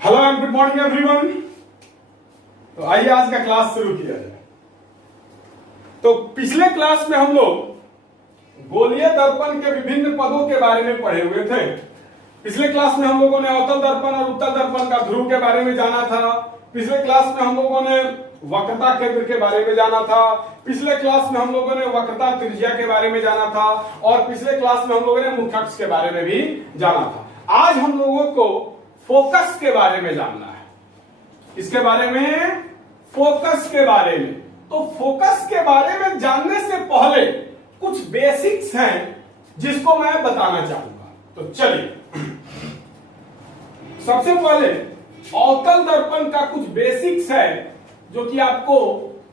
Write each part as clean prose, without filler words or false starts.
Hello and good morning everyone. तो आइए आज का क्लास शुरू किया जाए। तो पिछले क्लास में हम लोग गोलीय दर्पण के विभिन्न पदों के बारे में पढ़े हुए थे। पिछले क्लास में हम लोगों ने अवतल दर्पण और उत्तल दर्पण का ध्रुव के बारे में जाना था। पिछले क्लास में हम लोगों ने वक्रता केंद्र के बारे में जाना था। पिछले क्लास में हम लोगों ने वक्रता त्रिज्या के बारे में जाना था और पिछले क्लास में हम लोगों ने मुख्य अक्ष के बारे में भी जाना था। आज हम लोगों को फोकस के बारे में जानना है। इसके बारे में, फोकस के बारे में। तो फोकस के बारे में जानने से पहले कुछ बेसिक्स हैं जिसको मैं बताना चाहूंगा। तो चलिए, सबसे पहले अवतल दर्पण का कुछ बेसिक्स है जो कि आपको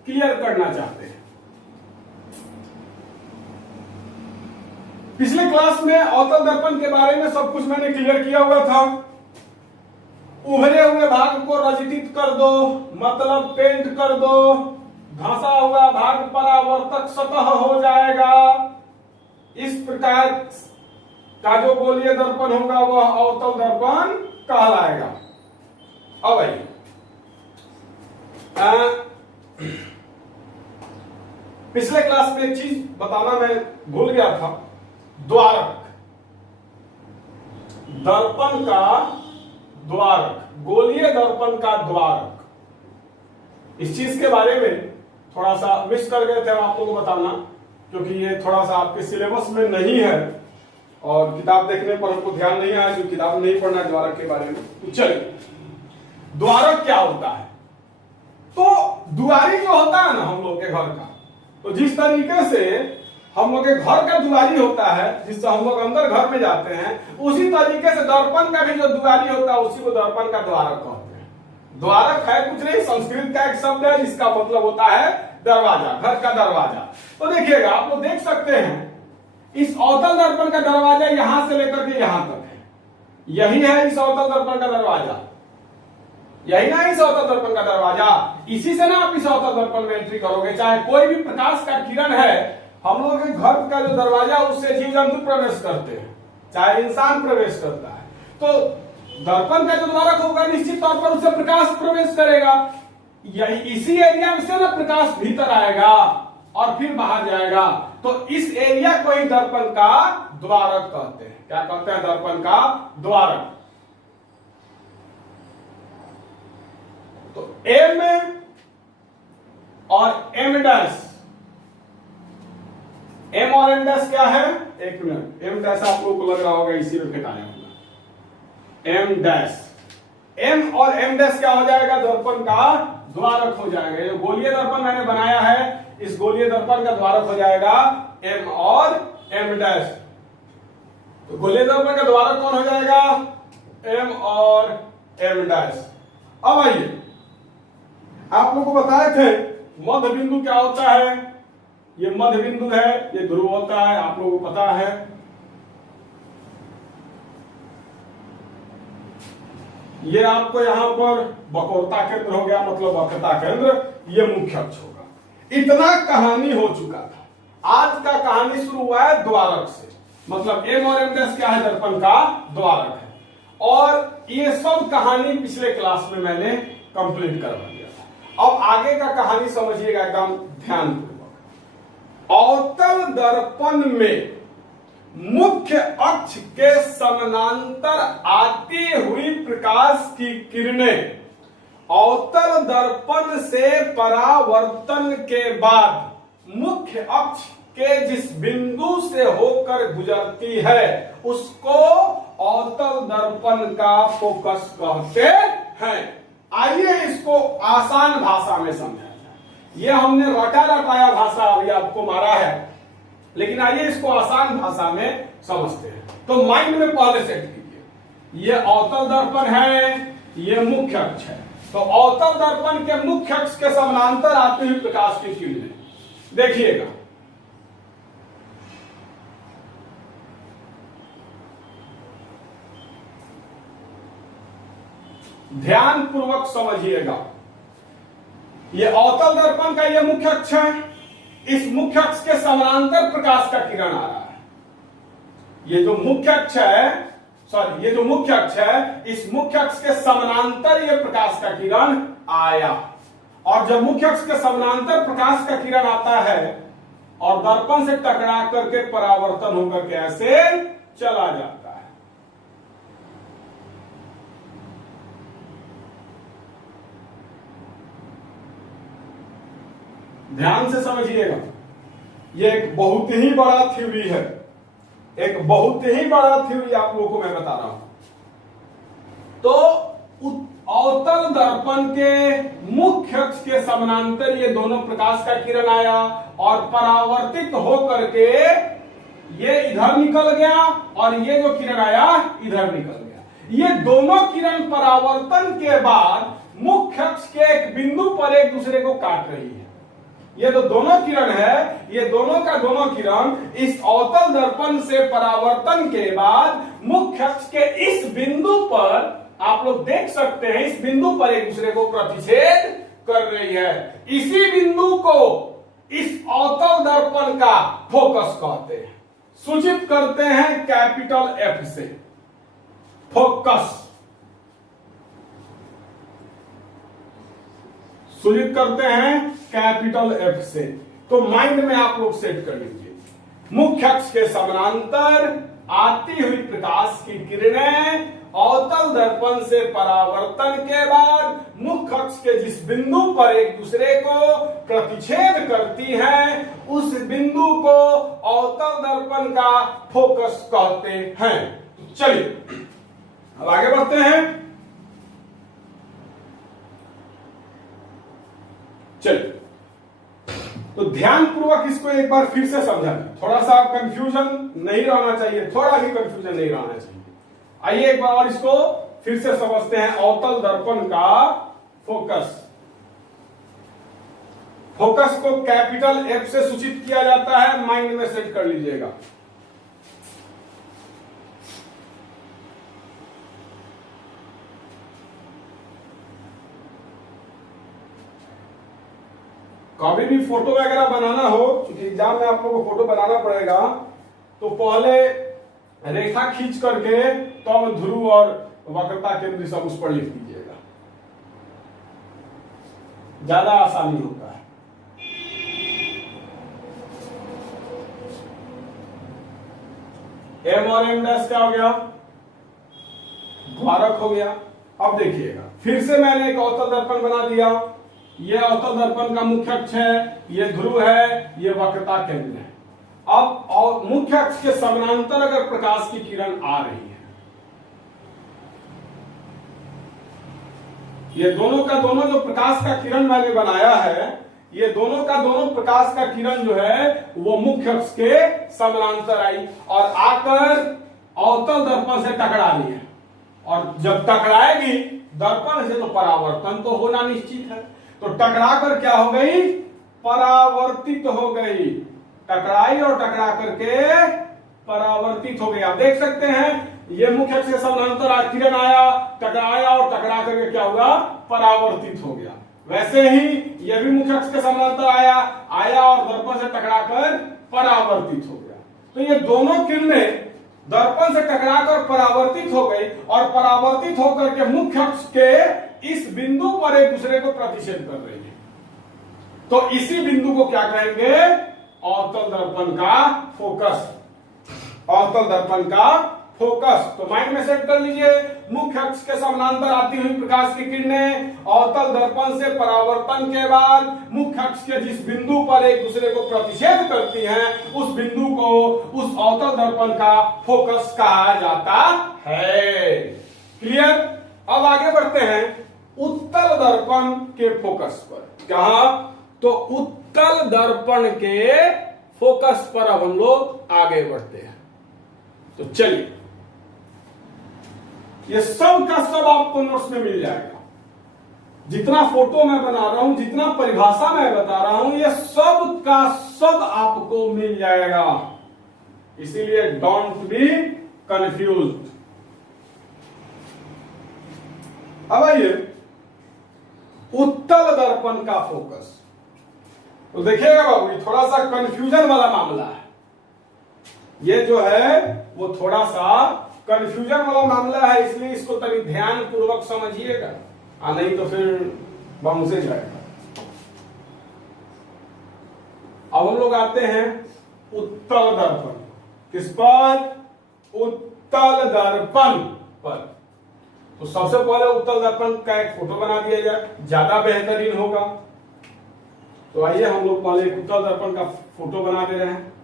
क्लियर करना चाहते हैं। पिछले क्लास में अवतल दर्पण के बारे में सब कुछ मैंने क्लियर किया हुआ था। उभरे हुए भाग को रचित कर दो, मतलब पेंट कर दो। धंसा हुआ भाग परावर्तक सतह हो जाएगा। इस प्रकार का जो गोलीय दर्पण होगा वह अवतल दर्पण कहलाएगा। अब आइए, पिछले क्लास में एक चीज बताना मैं भूल गया था। द्वारक, दर्पण का द्वारक, गोलीय दर्पण का द्वारक, इस चीज के बारे में थोड़ा सा मिस कर गए थे हम आप लोगों को बताना, क्योंकि ये थोड़ा सा आपके सिलेबस में नहीं है और किताब देखने पर हमको ध्यान नहीं आया, जो किताब नहीं पढ़ना है द्वारक के बारे में। तो चलिए, द्वारक क्या होता है? तो दुआरी जो होता है ना हम लोग के घर का, तो जिस तरीके से हम लोग के घर का दुआरी होता है जिससे हम लोग अंदर घर में जाते हैं, उसी तरीके से दर्पण का भी जो दुआरी होता है उसी को दर्पण का द्वारक कहते हैं। द्वारक है कुछ नहीं, संस्कृत का एक शब्द है जिसका मतलब होता है दरवाजा, घर का दरवाजा। तो देखिएगा, आप लोग देख सकते हैं इस अवतल दर्पण का दरवाजा यहां से लेकर के यहां तक है। यही है इस अवतल दर्पण का दरवाजा, यही ना इस अवतल दर्पण का दरवाजा। इसी से ना आप इस अवतल दर्पण में एंट्री करोगे। चाहे कोई भी प्रकाश का किरण है, हम लोग के घर का जो दरवाजा उससे जीव जंतु प्रवेश करते हैं, चाहे इंसान प्रवेश करता है। तो दर्पण का जो द्वारक होगा निश्चित तौर पर उससे प्रकाश प्रवेश करेगा। यही इसी एरिया में से ना प्रकाश भीतर आएगा और फिर बाहर जाएगा। तो इस एरिया को ही दर्पण का द्वारक कहते हैं। क्या कहते हैं? दर्पण का द्वारक। तो एम और एम डैश, एम और एम डैश क्या है? एक मिनट, एम डैश आप लोगों को लग रहा होगा इसी में फिटाया होगा। एम डैश, एम और एम डैश क्या हो जाएगा? दर्पण का द्वारक हो जाएगा। ये गोलीय दर्पण मैंने बनाया है, इस गोलीय दर्पण का द्वारक हो जाएगा एम और एम डैश। तो गोलीय दर्पण का द्वारक कौन हो जाएगा? एम और एम डैश। अब आइए, आप लोगों को बताए थे मध्य बिंदु क्या होता है। ये मध्य बिंदु है, ये ध्रुव होता है, आप लोगों को पता है। ये आपको यहां पर बकोरता केंद्र हो गया, मतलब वक्रता केंद्र, ये मुख्य अक्ष होगा। इतना कहानी हो चुका था। आज का कहानी शुरू हुआ है द्वारक से, मतलब एम और एम डैश क्या है? दर्पण का द्वारक है। और ये सब कहानी पिछले क्लास में मैंने कंप्लीट करवा दिया था। अब आगे का कहानी समझिएगा एकदम ध्यानपूर्वक। अवतल दर्पण में मुख्य अक्ष के समानांतर आती हुई प्रकाश की किरणें अवतल दर्पण से परावर्तन के बाद मुख्य अक्ष के जिस बिंदु से होकर गुजरती है उसको अवतल दर्पण का फोकस कहते हैं। आइए इसको आसान भाषा में समझा जाए। ये हमने रटा रटाया भाषा अभी आपको मारा है, लेकिन आइए इसको आसान भाषा में समझते हैं। तो माइंड में पहले सेट कीजिए, ये अवतल दर्पण है, ये मुख्य अक्ष है। तो अवतल दर्पण के मुख्य अक्ष के समानांतर आती हुई प्रकाश की किरणें देखिएगा। ध्यान पूर्वक समझिएगा। ये अवतल दर्पण का ये मुख्य अक्ष है, इस मुख्य अक्ष के समानांतर प्रकाश का किरण आ रहा है। ये जो मुख्य अक्ष है सॉरी ये जो मुख्य अक्ष है, इस मुख्य अक्ष के समानांतर ये प्रकाश का किरण आया, और जब मुख्य अक्ष के समानांतर प्रकाश का किरण आता है और दर्पण से टकरा करके परावर्तन होकर के ऐसे चला जाता है। ध्यान से समझिएगा, यह एक बहुत ही बड़ा थ्योरी है, एक बहुत ही बड़ा थ्योरी आप लोगों को मैं बता रहा हूं। तो अवतल दर्पण के मुख्य अक्ष के समानांतर ये दोनों प्रकाश का किरण आया और परावर्तित होकर के ये इधर निकल गया और ये जो किरण आया इधर निकल गया। ये दोनों किरण परावर्तन के बाद मुख्य अक्ष के एक बिंदु पर एक दूसरे को काट रही है। ये जो दोनों किरण है, ये दोनों का दोनों किरण इस अवतल दर्पण से परावर्तन के बाद मुख्य अक्ष के इस बिंदु पर आप लोग देख सकते हैं, इस बिंदु पर एक दूसरे को प्रतिच्छेद कर रही है। इसी बिंदु को इस अवतल दर्पण का फोकस कहते हैं। सूचित करते हैं कैपिटल एफ से, फोकस सूचित करते हैं कैपिटल एफ से। तो माइंड में आप लोग सेट कर लीजिए, मुख्य अक्ष के समानांतर आती हुई प्रकाश की किरणें अवतल दर्पण से परावर्तन के बाद मुख्य अक्ष के जिस बिंदु पर एक दूसरे को प्रतिच्छेद करती हैं, उस बिंदु को अवतल दर्पण का फोकस कहते हैं। तो चलिए अब आगे बढ़ते हैं। चलिए तो ध्यान पूर्वक इसको एक बार फिर से समझाना, थोड़ा सा कंफ्यूजन नहीं रहना चाहिए, थोड़ा भी कंफ्यूजन नहीं रहना चाहिए। आइए एक बार और इसको फिर से समझते हैं। अवतल दर्पण का फोकस, फोकस को कैपिटल एफ से सूचित किया जाता है, माइंड में सेट कर लीजिएगा। कभी भी फोटो वगैरह बनाना हो, क्योंकि एग्जाम में आप लोगों को फोटो बनाना पड़ेगा, तो पहले रेखा खींच करके तो हम ध्रुव और वक्रता केंद्र सब उस पर लिख दीजिएगा, ज्यादा आसानी होता है। एम और एम डैश क्या हो गया, द्वारक हो गया। अब देखिएगा, फिर से मैंने एक अवतल दर्पण बना दिया। यह अवतल दर्पण का मुख्य अक्ष है, यह ध्रुव है, यह वक्रता केंद्र है। अब और मुख्य अक्ष के समानांतर अगर प्रकाश की किरण आ रही है, ये दोनों का दोनों जो प्रकाश का किरण मैंने बनाया है, ये दोनों का दोनों प्रकाश का किरण जो है वो मुख्य अक्ष के समानांतर आई और आकर अवतल दर्पण से टकरा रही है। और जब टकराएगी दर्पण से तो परावर्तन तो होना निश्चित है। तो टकरा कर क्या हो गई, परावर्तित हो गई। टकराई और टकरा करके परावर्तित हो गई। आप देख सकते हैं ये मुख्य अक्ष के समानांतर किरण आया, टकराया और टकरा करके क्या हुआ, परावर्तित हो गया। वैसे ही यह भी मुख्य अक्ष के समानांतर आया और दर्पण से टकराकर परावर्तित हो गया। तो ये दोनों किरणें दर्पण से टकराकर परावर्तित हो गई और परावर्तित होकर के मुख्य अक्ष के इस बिंदु पर एक दूसरे को प्रतिच्छेद कर रही है। तो इसी बिंदु को क्या कहेंगे, अवतल दर्पण का फोकस। अवतल दर्पण का फोकस तो माइंड में सेट कर लीजिए, मुख्य अक्ष के समानांतर आती हुई प्रकाश की किरणें अवतल दर्पण से परावर्तन के बाद मुख्य अक्ष के जिस बिंदु पर एक दूसरे को प्रतिच्छेद करती हैं, उस बिंदु को उस अवतल दर्पण का फोकस कहा जाता है। क्लियर। अब आगे बढ़ते हैं उत्तल दर्पण के फोकस पर। कहा, तो उत्तल दर्पण के फोकस पर अब हम लोग आगे बढ़ते हैं। तो चलिए, ये सब का सब आपको नोट्स में मिल जाएगा। जितना फोटो मैं बना रहा हूं, जितना परिभाषा मैं बता रहा हूं, ये सब का सब आपको मिल जाएगा। इसीलिए डोंट बी कंफ्यूज्ड। अब आइए उत्तल दर्पण का फोकस। तो देखिएगा बाबू, ये थोड़ा सा कंफ्यूजन वाला मामला है। ये जो है वो थोड़ा सा कंफ्यूजन वाला मामला है, इसलिए इसको तभी ध्यान पूर्वक समझिएगा, नहीं तो फिर बाउंसे जाएगा। अब हम लोग आते हैं उत्तल दर्पण। किस पर? उत्तल दर्पण पर। तो सबसे पहले उत्तल दर्पण का एक फोटो बना दिया जाए, ज्यादा बेहतरीन होगा। तो आइए हम लोग पहले एक उत्तल दर्पण का फोटो बना दे रहे हैं।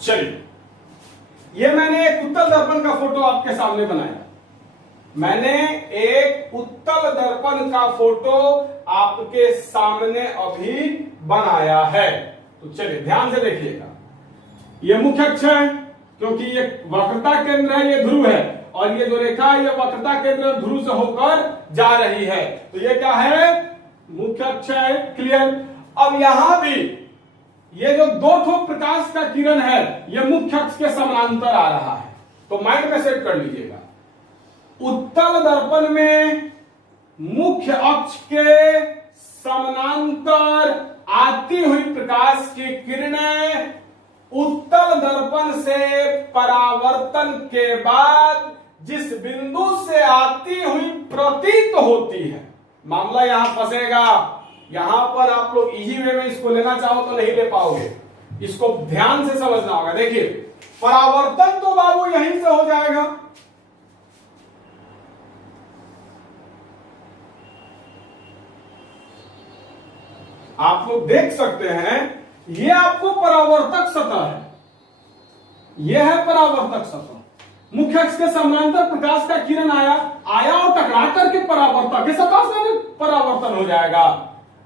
चलिए, ये मैंने एक उत्तल दर्पण का फोटो आपके सामने बनाया। मैंने एक उत्तल दर्पण का फोटो आपके सामने अभी बनाया है। तो चलिए ध्यान से देखिएगा। ये मुख्य अक्ष है, क्योंकि ये वक्रता केंद्र है, ये ध्रुव है, और ये जो रेखा है ये वक्रता केंद्र ध्रुव से होकर जा रही है। तो ये क्या है? मुख्य अक्ष है। क्लियर? अब यहां भी ये जो दो ठोक प्रकाश का किरण है ये मुख्य अक्ष के समानांतर आ रहा है। तो माइंड में सेट कर लीजिएगा, उत्तल दर्पण में मुख्य अक्ष के समानांतर आती हुई प्रकाश की किरणें उत्तल दर्पण से परावर्तन के बाद जिस बिंदु से आती हुई प्रतीत होती है। मामला यहां फंसेगा। यहां पर आप लोग इजी वे में इसको लेना चाहो तो नहीं ले पाओगे, इसको ध्यान से समझना होगा। देखिए, परावर्तन तो बाबू यहीं से हो जाएगा। आप लोग देख सकते हैं, ये आपको परावर्तक सतह है, यह है परावर्तक सतह। मुख्य अक्ष के समानांतर प्रकाश का किरण आया और टकरा करके परावर्तक के सतह से परावर्तन हो जाएगा।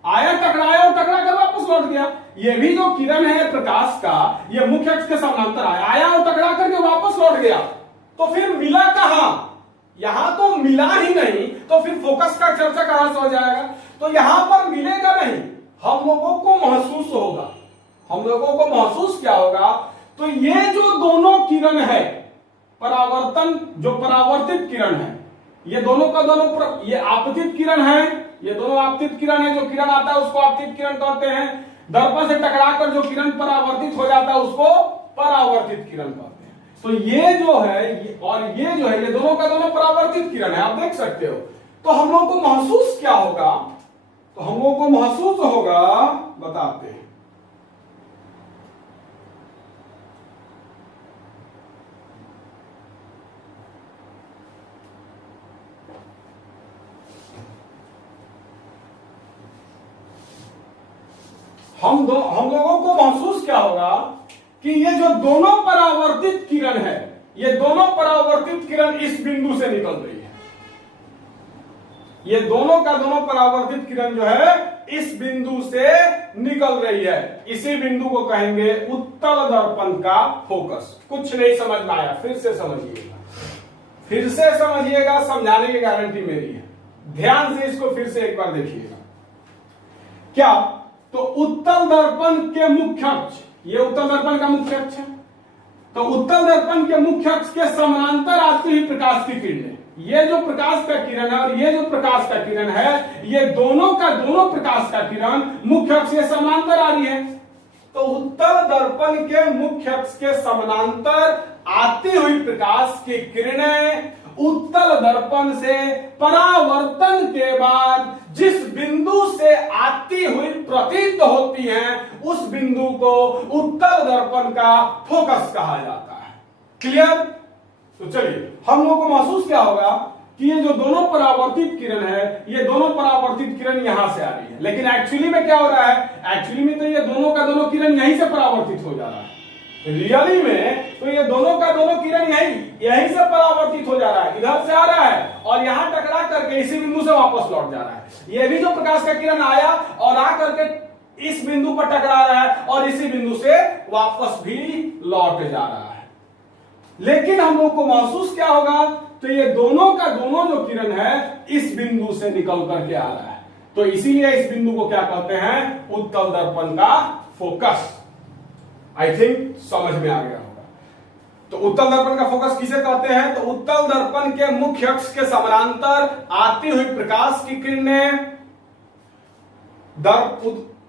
आया, टकराया और टकरा कर वापस लौट गया। ये भी जो किरण है प्रकाश का, ये मुख्य अक्ष के समानांतर आया और टकरा करके वापस लौट गया। तो फिर मिला कहां? यहां तो मिला ही नहीं, तो फिर फोकस का चर्चा कहां से हो जाएगा? तो यहां पर मिलेगा नहीं, हम लोगों को महसूस होगा। हम लोगों को महसूस क्या होगा? तो ये जो दोनों किरण है, परावर्तन, जो परावर्तित किरण है, ये दोनों का दोनों, ये आपतित किरण है, ये दोनों आपतित किरण है। जो किरण आता है उसको आपतित किरण कहते हैं। दर्पण से टकराकर जो किरण परावर्तित हो जाता है उसको परावर्तित किरण कहते हैं। तो ये जो है और ये जो है, ये दोनों का दोनों परावर्तित किरण है, आप देख सकते हो। तो हम लोगों को महसूस क्या होगा? तो हम लोगों को महसूस होगा, बताते हैं। हम लोगों को महसूस क्या होगा कि ये जो दोनों परावर्तित किरण है, ये दोनों परावर्तित किरण इस बिंदु से निकल रही है। ये दोनों का दोनों परावर्तित किरण जो है इस बिंदु से निकल रही है। इसी बिंदु को कहेंगे उत्तल दर्पण का फोकस। कुछ नहीं समझ में आया? फिर से समझिएगा, फिर से समझिएगा, समझाने की गारंटी मेरी है। ध्यान से इसको फिर से एक बार देखिएगा। क्या? तो उत्तल दर्पण के मुख्य अक्ष, ये उत्तल दर्पण का मुख्य अक्ष है। तो उत्तल दर्पण के मुख्य अक्ष के समानांतर आती हुई प्रकाश की किरणें, ये जो प्रकाश का किरण है और ये जो प्रकाश का किरण है, ये दोनों का दोनों प्रकाश का किरण मुख्य अक्ष के समानांतर आ रही है। तो उत्तल दर्पण के मुख्य अक्ष के समानांतर आती हुई प्रकाश की किरणें उत्तल दर्पण से परावर्तन के बाद जिस बिंदु से आती हुई प्रतीत होती हैं, उस बिंदु को उत्तल दर्पण का फोकस कहा जाता है। क्लियर? तो चलिए, हम लोग को महसूस क्या होगा कि ये जो दोनों परावर्तित किरण है, ये दोनों परावर्तित किरण यहां से आ रही है, लेकिन एक्चुअली में क्या हो रहा है, एक्चुअली में तो ये दोनों का दोनों किरण यहीं से परावर्तित हो जा रहा है। रियली में तो ये दोनों का दोनों किरण यहीं से परावर्तित हो जा रहा है, इधर से आ रहा है और यहां टकरा करके इसी बिंदु से वापस लौट जा रहा है। ये भी जो प्रकाश का किरण आया और आ करके इस बिंदु पर टकरा रहा है और इसी बिंदु से वापस भी लौट जा रहा है। लेकिन हम लोग को महसूस क्या होगा, तो ये दोनों का दोनों जो किरण है इस बिंदु से निकल करके आ रहा है, तो इसीलिए इस बिंदु को क्या कहते हैं, उत्तल दर्पण का फोकस। आई थिंक समझ में आ गया होगा। तो उत्तल दर्पण का फोकस किसे कहते हैं, तो उत्तल दर्पण के मुख्य अक्ष के समानांतर आती हुई प्रकाश की किरणें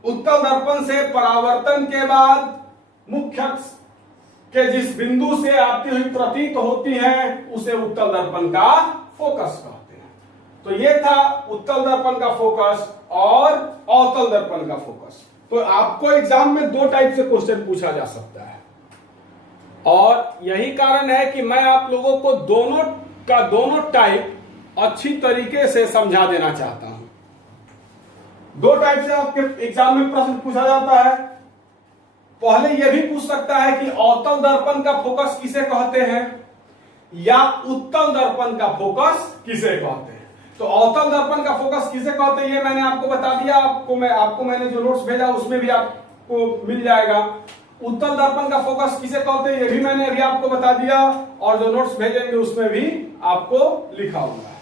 उत्तल दर्पण से परावर्तन के बाद मुख्य अक्ष के जिस बिंदु से आती हुई प्रतीत होती हैं उसे उत्तल दर्पण का फोकस कहते हैं। तो ये था उत्तल दर्पण का फोकस और अवतल दर्पण का फोकस। तो आपको एग्जाम में दो टाइप से क्वेश्चन पूछा जा सकता है और यही कारण है कि मैं आप लोगों को दोनों का दोनों टाइप अच्छी तरीके से समझा देना चाहता हूं। दो टाइप से आपके एग्जाम में प्रश्न पूछा जाता है। पहले यह भी पूछ सकता है कि अवतल दर्पण का फोकस किसे कहते हैं या उत्तल दर्पण का फोकस किसे कहते हैं। तो अवतल दर्पण का फोकस किसे कहते हैं ये मैंने आपको बता दिया, आपको मैंने जो नोट्स भेजा उसमें भी आपको मिल जाएगा। उत्तल दर्पण का फोकस किसे कहते हैं ये भी मैंने अभी आपको बता दिया और जो नोट्स भेजेंगे उसमें भी आपको लिखा हुआ है।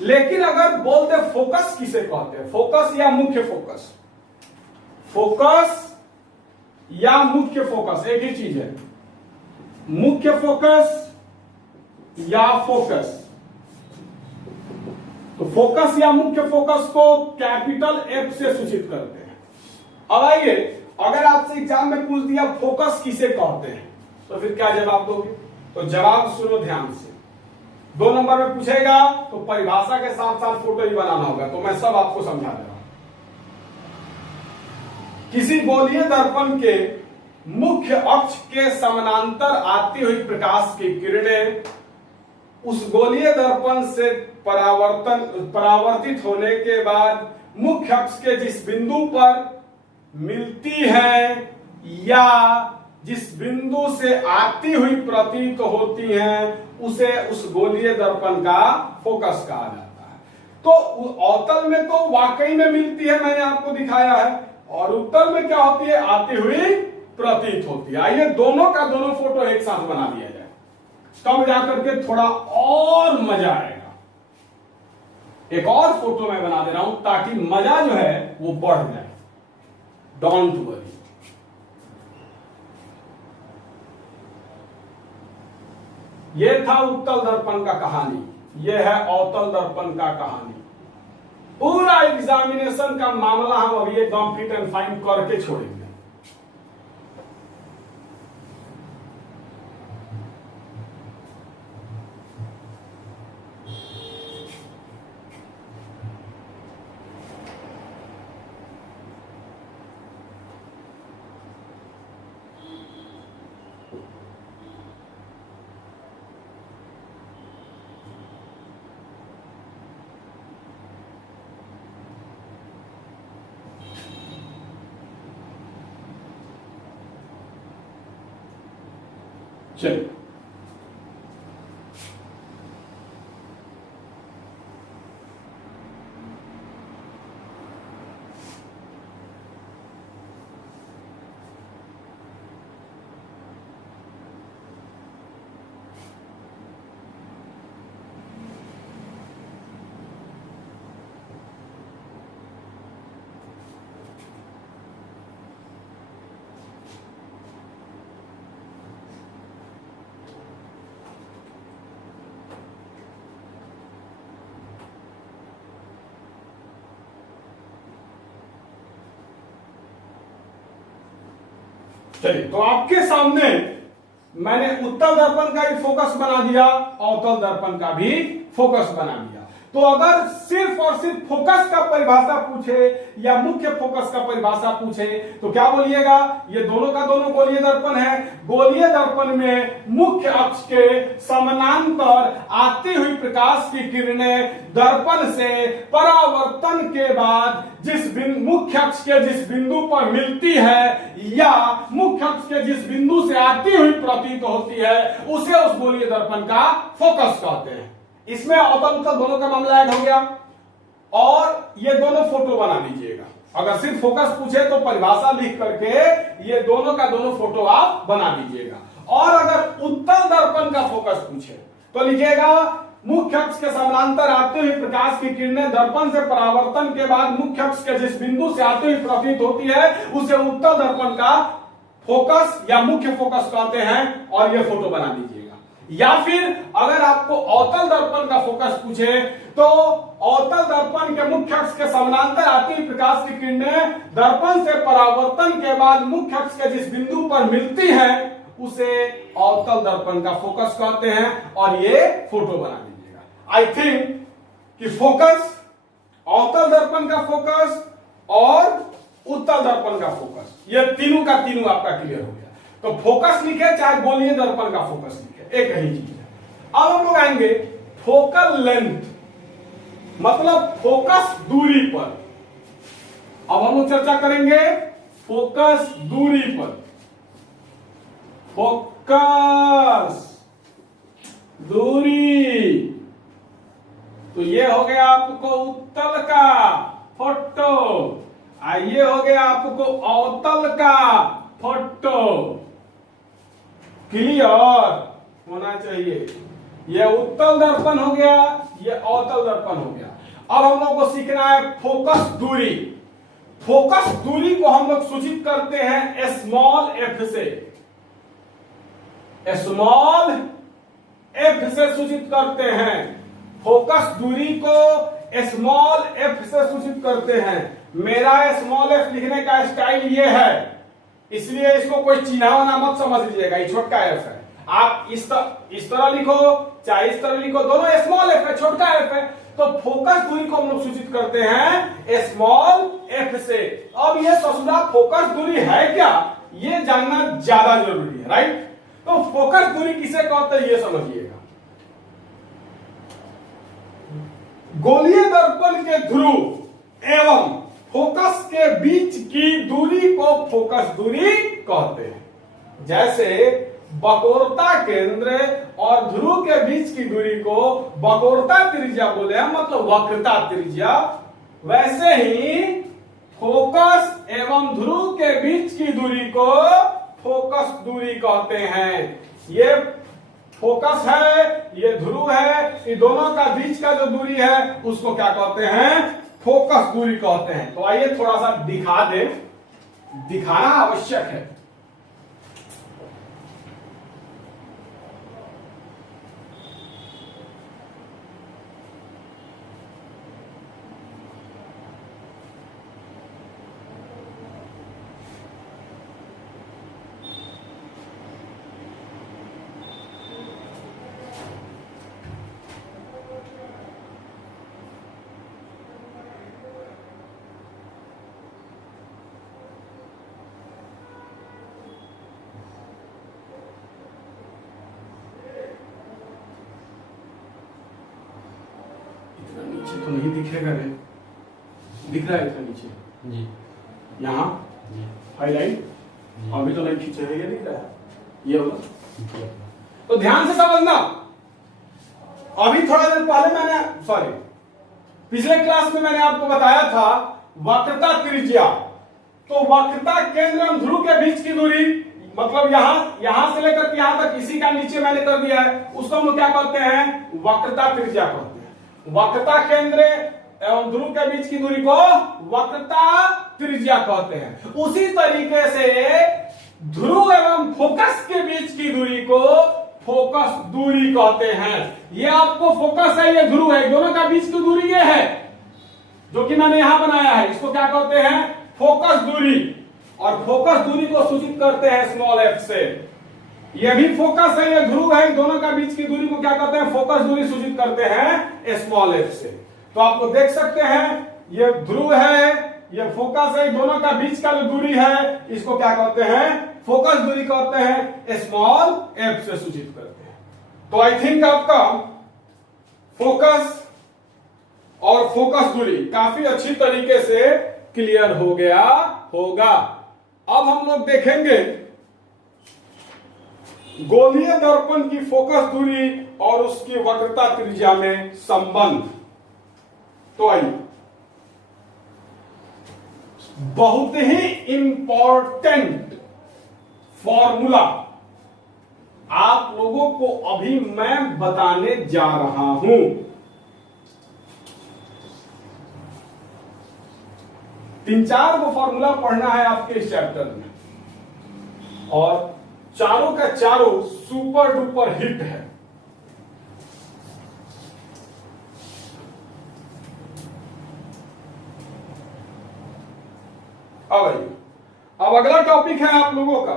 लेकिन अगर बोल दे फोकस किसे कहते हैं, फोकस या मुख्य फोकस, फोकस या मुख्य फोकस एक ही चीज है, मुख्य फोकस या फोकस। तो फोकस या मुख्य फोकस को कैपिटल एफ से सूचित करते हैं। अब आइए, अगर आपसे एग्जाम में पूछ दिया फोकस किसे कहते हैं तो फिर क्या जवाब दोगे, तो जवाब सुनो ध्यान से। 2 नंबर में पूछेगा तो परिभाषा के साथ साथ फोटो ही बनाना होगा, तो मैं सब आपको समझा दे रहा हूं। किसी गोलीय दर्पण के मुख्य अक्ष के समानांतर आती हुई प्रकाश की किरणें उस गोलीय दर्पण से परावर्तित होने के बाद मुख्य अक्ष के जिस बिंदु पर मिलती है या जिस बिंदु से आती हुई प्रतीत होती हैं उसे उस गोलीय दर्पण का फोकस कहा जाता है। तो अवतल में तो वाकई में मिलती है, मैंने आपको दिखाया है, और उत्तल में क्या होती है, आती हुई प्रतीत होती है। आइए दोनों का दोनों फोटो एक साथ बना दिया जाए, तब जाकर के थोड़ा और मजा आएगा। एक और फोटो मैं बना दे रहा हूं ताकि मजा जो है वो बढ़ जाए। Don't worry. ये था उत्तल दर्पण का कहानी, ये है अवतल दर्पण का कहानी। पूरा एग्जामिनेशन का मामला हम अभी एकदम फिट एंड फाइन करके छोड़ेंगे। चलिए, चलिए, तो आपके सामने मैंने उत्तल दर्पण का भी फोकस बना दिया, अवतल दर्पण का भी फोकस बना दिया। तो अगर सिर्फ और सिर्फ फोकस का परिभाषा पूछे या मुख्य फोकस का परिभाषा पूछे तो क्या बोलिएगा, ये दोनों का दोनों गोलीय दर्पण है। गोलीय दर्पण में मुख्य अक्ष के समानांतर आती हुई प्रकाश की किरणें दर्पण से परावर्तन के बाद जिस मुख्य अक्ष के जिस बिंदु पर मिलती है या मुख्य अक्ष के जिस बिंदु से आती हुई प्रतीत होती है उसे उस गोलीय दर्पण का फोकस कहते हैं। इसमें अवतल उत्तल दोनों का मामला ऐड हो गया और ये दोनों फोटो बना लीजिएगा। अगर सिर्फ फोकस पूछे तो परिभाषा लिख करके ये दोनों का दोनों फोटो आप बना दीजिएगा। और अगर उत्तल दर्पण का फोकस पूछे तो लिखिएगा मुख्य अक्ष के समानांतर आते हुए प्रकाश की किरणें दर्पण से परावर्तन के बाद मुख्य अक्ष के जिस बिंदु से आते हुए प्रतीत होती है उसे उत्तल दर्पण का फोकस या मुख्य फोकस कहते हैं और ये फोटो बना दीजिएगा। या फिर अगर आपको अवतल दर्पण का फोकस पूछे तो अवतल दर्पण के मुख्य अक्ष के समानांतर आती हुई प्रकाश की किरणें दर्पण से परावर्तन के बाद मुख्य अक्ष के जिस बिंदु पर मिलती है उसे अवतल दर्पण का फोकस कहते हैं और ये फोटो बना दीजिएगा। आई थिंक कि फोकस, अवतल दर्पण का फोकस और उत्तल दर्पण का फोकस, ये तीनों का तीनों आपका क्लियर हो गया। तो फोकस लिखे चाहे गोलीय दर्पण का फोकस लिखे, एक ही चीज है। अब हम लोग आएंगे फोकल लेंथ, मतलब फोकस दूरी पर। अब हम लोग चर्चा करेंगे फोकस दूरी पर। फोकस दूरी, तो ये हो गया आपको उत्तल का फोटो, ये हो गया आपको अवतल का फोटो। क्लियर होना चाहिए। यह उत्तल दर्पण हो गया, यह अवतल दर्पण हो गया। अब हम लोग को सीखना है फोकस दूरी। फोकस दूरी को हम लोग सूचित करते हैं स्मॉल एफ से, स्मॉल एफ से सूचित करते हैं। फोकस दूरी को स्मॉल एफ से सूचित करते हैं। मेरा स्मॉल एफ लिखने का स्टाइल ये है, इसलिए इसको कोई चिन्हावना मत समझ लीजिएगा, ये छोटका एफ है। आप इस तरह लिखो चाहे इस तरह लिखो, दोनों स्मॉल एफ है, छोटका एफ है। तो फोकस दूरी को हम लोग सूचित करते हैं स्मॉल एफ से। अब ये ससुरा फोकस दूरी है क्या, ये जानना ज्यादा जरूरी है, राइट। तो फोकस दूरी किसे कहते हैं ये समझिएगा। गोलीय दर्पण के ध्रुव एवं फोकस के बीच की दूरी को फोकस दूरी कहते हैं। जैसे बकोरता केंद्र और ध्रुव के बीच की दूरी को बकोरता त्रिज्या बोले हैं, मतलब वक्रता त्रिज्या, वैसे ही फोकस एवं ध्रुव के बीच की दूरी को फोकस दूरी कहते हैं। ये फोकस है, ये ध्रुव है, इन दोनों का बीच का जो दूरी है उसको क्या कहते हैं, फोकस दूरी कहते हैं। तो आइए थोड़ा सा दिखा दे, दिखाना आवश्यक है। तो नहीं दिखेगा रे, दिख रहा है इतना नीचे जी, यहाँ हाईलाइट अभी तो नहीं खींचे है, ये दिख रहा है, ये वाला। तो ध्यान से समझना। अभी थोड़ा देर पहले मैंने पिछले क्लास में मैंने आपको बताया था वक्रता त्रिज्या। तो वक्रता केंद्र एवं ध्रुव के बीच की दूरी, मतलब यहां से लेकर यहां तक, इसी का नीचे मैंने कर दिया है, उसको हम क्या कहते हैं, वक्रता त्रिज्या कहते हैं। वक्रता केंद्र एवं ध्रुव के बीच की दूरी को वक्रता त्रिज्या कहते हैं। उसी तरीके से ध्रुव एवं फोकस के बीच की दूरी को फोकस दूरी कहते हैं। ये आपको फोकस है, ये ध्रुव है, दोनों का बीच की दूरी ये है जो कि मैंने यहां बनाया है, इसको क्या कहते हैं, फोकस दूरी। और फोकस दूरी को सूचित करते हैं स्मॉल एफ से। ये भी फोकस है, ये ध्रुव है, दोनों का बीच की दूरी को क्या कहते हैं? फोकस दूरी सूचित करते हैं स्मॉल एफ से। तो आपको देख सकते हैं ये ध्रुव है, ये फोकस है, दोनों का बीच का जो दूरी है इसको क्या कहते हैं? फोकस दूरी कहते हैं, स्मॉल एफ से सूचित करते हैं। तो आई थिंक आपका फोकस और फोकस दूरी काफी अच्छी तरीके से क्लियर हो गया होगा। अब हम लोग देखेंगे गोलीय दर्पण की फोकस दूरी और उसकी वक्रता त्रिज्या में संबंध। तो आइए, बहुत ही इंपॉर्टेंट फॉर्मूला आप लोगों को अभी मैं बताने जा रहा हूं। तीन चार को फॉर्मूला पढ़ना है आपके इस चैप्टर में, और चारों का चारों सुपर डुपर हिट है। अब अगला टॉपिक है आप लोगों का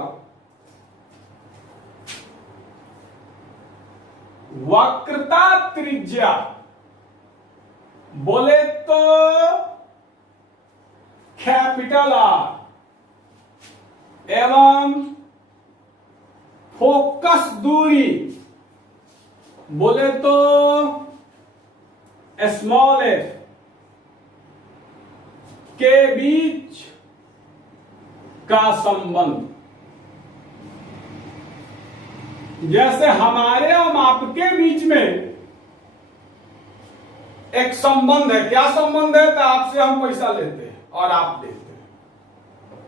वक्रता त्रिज्या। बोले तो कैपिटल आर एवं फोकस दूरी बोले तो स्मॉल एफ के बीच का संबंध। जैसे हमारे और आपके बीच में एक संबंध है। क्या संबंध है? तो आपसे हम पैसा लेते हैं और आप देते हैं,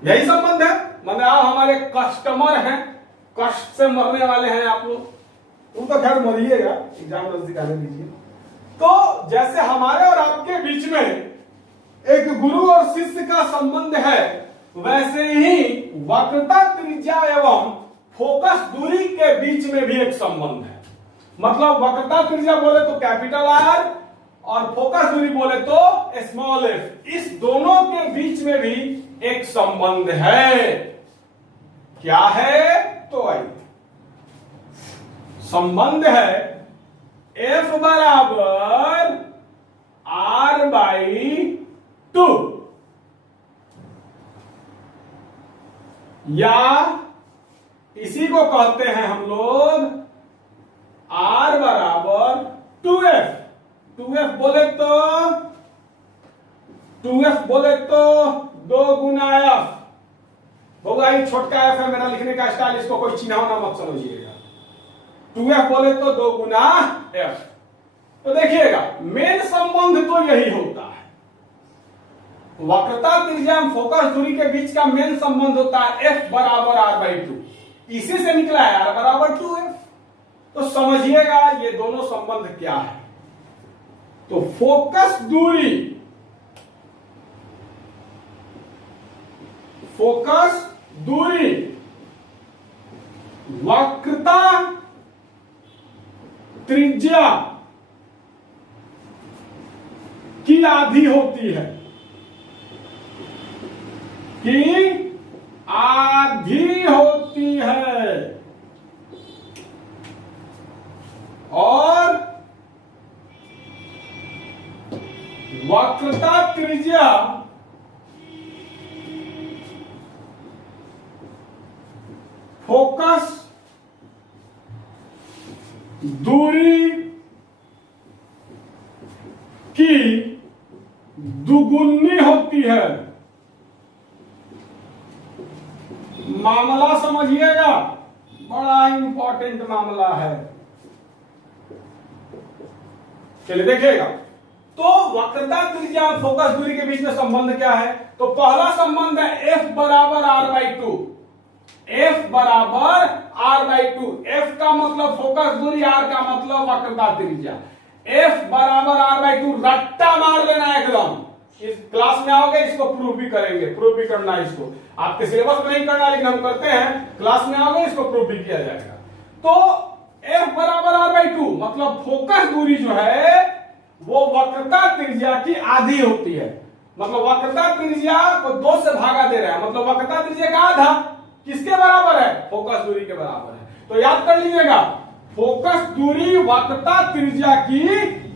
यही संबंध है। मतलब आप हमारे कस्टमर हैं, कष्ट से मरने वाले हैं आप लोग। तुम तो खैर मरिएगा, एग्जाम नजदीक आने दीजिए। तो जैसे हमारे और आपके बीच में एक गुरु और शिष्य का संबंध है, वैसे ही वक्रता त्रिज्या एवं फोकस दूरी के बीच में भी एक संबंध है। मतलब वक्रता त्रिज्या बोले तो कैपिटल आर और फोकस दूरी बोले तो स्मॉल एफ, इस दोनों के बीच में भी एक संबंध है। क्या है? तो आइए, संबंध है एफ बराबर आर बाई 2, या इसी को कहते हैं हम लोग R बराबर 2F। 2F बोले तो 2 गुना F होगा। ये छोटका F है मेरा लिखने का स्टाइल, इसको कोई चिन्ह ना मत समझिएगा। 2F बोले तो 2 गुना F। तो देखिएगा मेन संबंध तो यही होता है। वक्रता त्रिज्या एवं फोकस दूरी के बीच का मेन संबंध होता है F बराबर R बाई 2। इसी से निकला है R बराबर 2F। तो समझिएगा ये दोनों संबंध क्या है। तो फोकस दूरी वक्रता त्रिज्या की आधी होती है, और वक्रता त्रिज्या फोकस दूरी की दुगुनी होती है। मामला समझिएगा, बड़ा इंपॉर्टेंट मामला है। चलिए देखिएगा, तो वक्रता त्रिज्या फोकस दूरी के बीच में संबंध क्या है? तो पहला संबंध है F बराबर R बाई 2। F बराबर R बाई 2। F का मतलब फोकस दूरी, R का मतलब वक्रता त्रिज्या। F बराबर R बाई 2 रट्टा मार लेना एकदम। इस क्लास में आओगे इसको प्रूव भी करेंगे, प्रूव भी करना है इसको। आपके सिलेबस में नहीं करना, लेकिन हम करते हैं। क्लास में आओगे इसको प्रूव भी किया जाएगा। तो F बराबर R बाई 2 मतलब फोकस दूरी जो है वो वक्रता त्रिज्या की आधी होती है। मतलब वक्रता त्रिज्या को 2 से भागा दे रहा है, मतलब वक्रता त्रिज्या का आधा किसके बराबर है? फोकस दूरी के बराबर है। तो याद कर लीजिएगा, फोकस दूरी वक्रता त्रिज्या की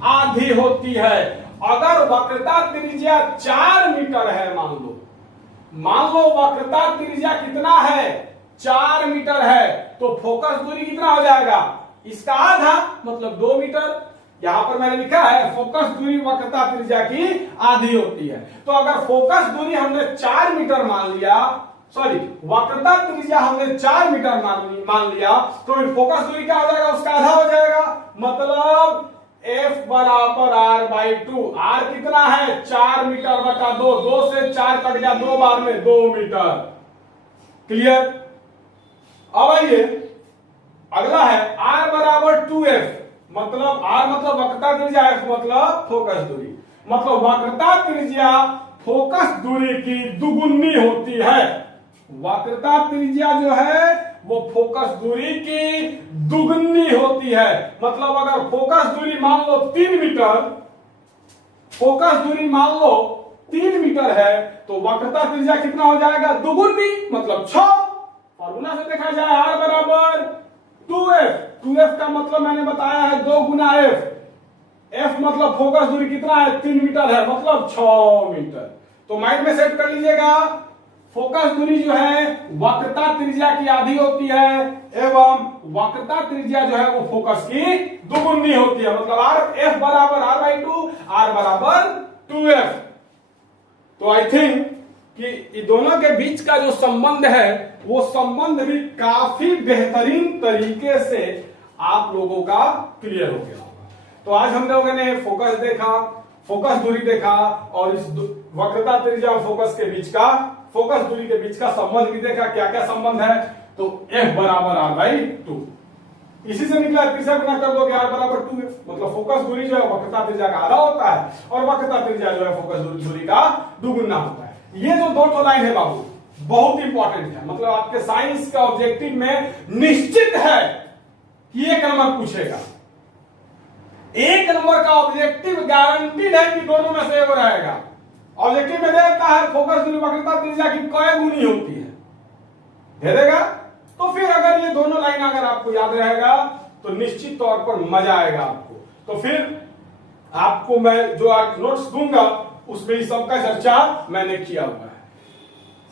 आधी होती है। अगर वक्रता त्रिज्या 4 मीटर है, मान लो वक्रता त्रिज्या कितना है, 4 मीटर है, तो फोकस दूरी कितना हो जाएगा, इसका आधा मतलब 2 मीटर। यहां पर मैंने लिखा है फोकस दूरी वक्रता त्रिज्या की आधी होती है। तो अगर फोकस दूरी हमने 4 मीटर मान लिया, सॉरी वक्रता त्रिज्या हमने 4 मीटर मान लिया, तो फिर फोकस दूरी क्या हो जाएगा, उसका आधा हो जाएगा। मतलब F बराबर r/2। r कितना है, 4 मीटर बटा 2, 2 से 4 कट गया 2 बार में 2 मीटर। क्लियर। अब आइए अगला है r बराबर 2f। मतलब r मतलब वक्रता त्रिज्या, f मतलब फोकस दूरी। मतलब वक्रता त्रिज्या फोकस दूरी की दुगुनी होती है। वक्रता त्रिज्या जो है वो फोकस दूरी की दुगुनी होती है। मतलब अगर फोकस दूरी मान लो 3 मीटर, फोकस दूरी मान लो 3 मीटर है, तो वक्रता त्रिज्या कितना हो जाएगा, दुगुनी मतलब 6। फॉर्मूला से देखा जाए r बराबर 2f। 2f का मतलब मैंने बताया है 2 गुना f। f मतलब फोकस दूरी कितना है, 3 मीटर है, मतलब 6 मीटर। तो माइंड में सेट कर लीजिएगा, फोकस दूरी जो है वक्रता त्रिज्या की आधी होती है एवं वक्रता त्रिज्या जो है वो फोकस की दुगुनी होती है। मतलब f बराबर r/2, r बराबर 2f। तो आई थिंक कि दोनों के बीच का जो संबंध है वो संबंध भी काफी बेहतरीन तरीके से आप लोगों का क्लियर हो गया होगा। तो आज हम लोगों ने फोकस देखा, फोकस दूरी देखा, और इस वक्रता त्रिज्या और फोकस के बीच का, फोकस दूरी के बीच का संबंध भी देखा, क्या क्या संबंध है। तो F बराबर r/2, इसी से निकला, तीसरा गुना कर दोगे r बराबर 2f। मतलब फोकस दूरी जो है वक्रता त्रिज्या का आधा होता है और वक्रता त्रिज्या जो है फोकस दूरी का दुगुना होता है। ये जो 2 लाइन है बाबू बहुत इंपॉर्टेंट है। मतलब आपके साइंस का ऑब्जेक्टिव में निश्चित है कि 1 नंबर पूछेगा। 1 नंबर का ऑब्जेक्टिव गारंटीड है कि दोनों में से एक रहेगा। ऑब्जेक्टिव में देता है फोकस दूरी वक्रता त्रिज्या की कै गुनी होती है, दे देगा। तो फिर अगर ये दोनों लाइन अगर आपको याद रहेगा तो निश्चित तौर पर मजा आएगा आपको। तो फिर आपको मैं जो आज नोट्स दूंगा उसमें इस सबका चर्चा मैंने किया हुआ है।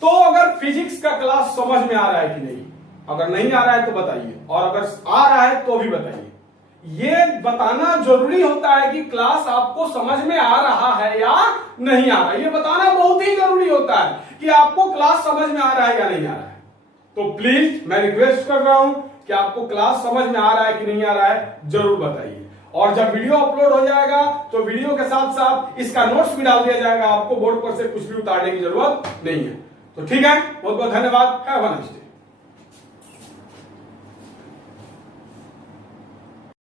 तो अगर फिजिक्स का क्लास समझ में आ रहा है कि नहीं, अगर नहीं आ रहा है तो बताइए, और अगर आ रहा है तो भी बताइए। ये बताना जरूरी होता है कि क्लास आपको समझ में आ रहा है या नहीं आ रहा है। ये बताना बहुत ही जरूरी होता है कि आपको क्लास समझ में आ रहा है या नहीं आ रहा है। तो प्लीज मैं रिक्वेस्ट कर रहा हूं कि आपको क्लास समझ में आ रहा है कि नहीं आ रहा है, जरूर बताइए। और जब वीडियो अपलोड हो जाएगा तो वीडियो के साथ साथ इसका नोट्स भी डाल दिया जाएगा। आपको बोर्ड पर से कुछ भी उतारने की जरूरत नहीं है। तो ठीक है, बहुत बहुत धन्यवाद। Have a nice day.